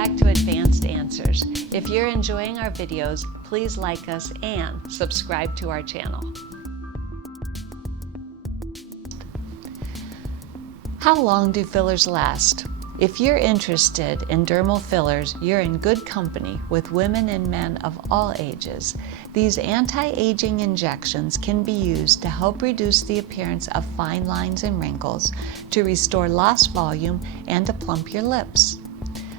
back to Advanced Answers. If you're enjoying our videos, please like us and subscribe to our channel. How long do fillers last? If you're interested in dermal fillers, you're in good company with women and men of all ages. These anti-aging injections can be used to help reduce the appearance of fine lines and wrinkles, to restore lost volume, and to plump your lips.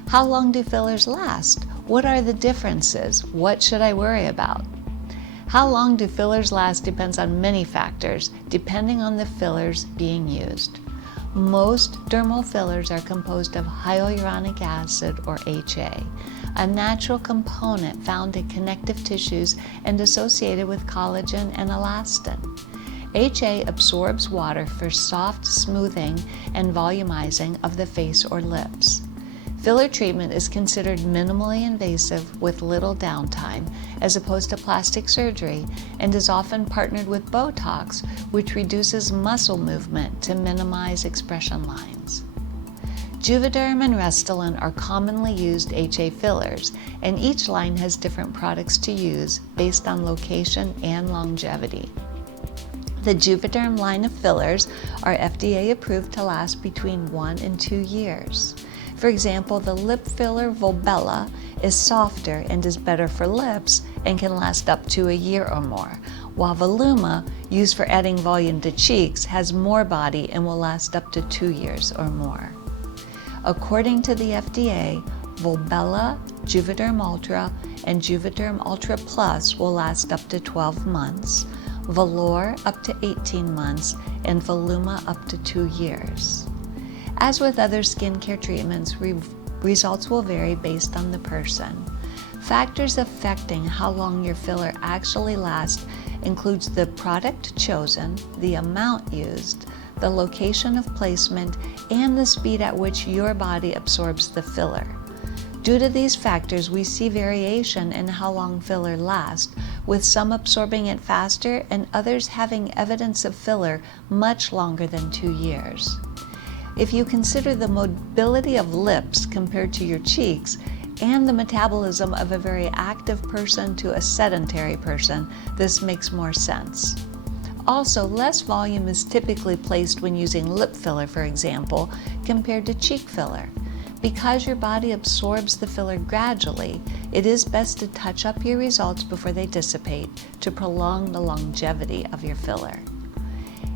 How long do fillers last? What are the differences? What should I worry about? How long do fillers last depends on many factors, depending on the fillers being used. Most dermal fillers are composed of hyaluronic acid, or HA, a natural component found in connective tissues and associated with collagen and elastin. HA absorbs water for soft smoothing and volumizing of the face or lips. Filler treatment is considered minimally invasive with little downtime, as opposed to plastic surgery, and is often partnered with Botox, which reduces muscle movement to minimize expression lines. Juvederm and Restylane are commonly used HA fillers, and each line has different products to use based on location and longevity. The Juvederm line of fillers are FDA approved to last between 1 and 2 years. For example, the lip filler Volbella is softer and is better for lips and can last up to a year or more, while Voluma, used for adding volume to cheeks, has more body and will last up to 2 years or more. According to the FDA, Volbella, Juvederm Ultra, and Juvederm Ultra Plus will last up to 12 months, Velour up to 18 months, and Voluma up to 2 years. As with other skincare treatments, results will vary based on the person. Factors affecting how long your filler actually lasts includes the product chosen, the amount used, the location of placement, and the speed at which your body absorbs the filler. Due to these factors, we see variation in how long filler lasts, with some absorbing it faster and others having evidence of filler much longer than 2 years. If you consider the mobility of lips compared to your cheeks and the metabolism of a very active person to a sedentary person, this makes more sense. Also, less volume is typically placed when using lip filler, for example, compared to cheek filler. Because your body absorbs the filler gradually, it is best to touch up your results before they dissipate to prolong the longevity of your filler.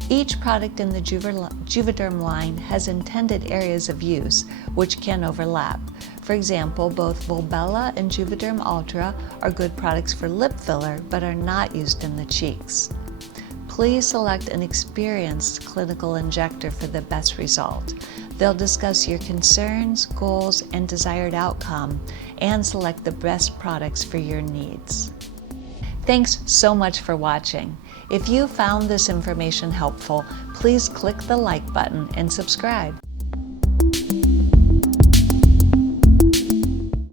Each product in the Juvederm line has intended areas of use, which can overlap. For example, both Volbella and Juvederm Ultra are good products for lip filler, but are not used in the cheeks. Please select an experienced clinical injector for the best result. They'll discuss your concerns, goals, and desired outcome, and select the best products for your needs. Thanks so much for watching. If you found this information helpful, please click the like button and subscribe.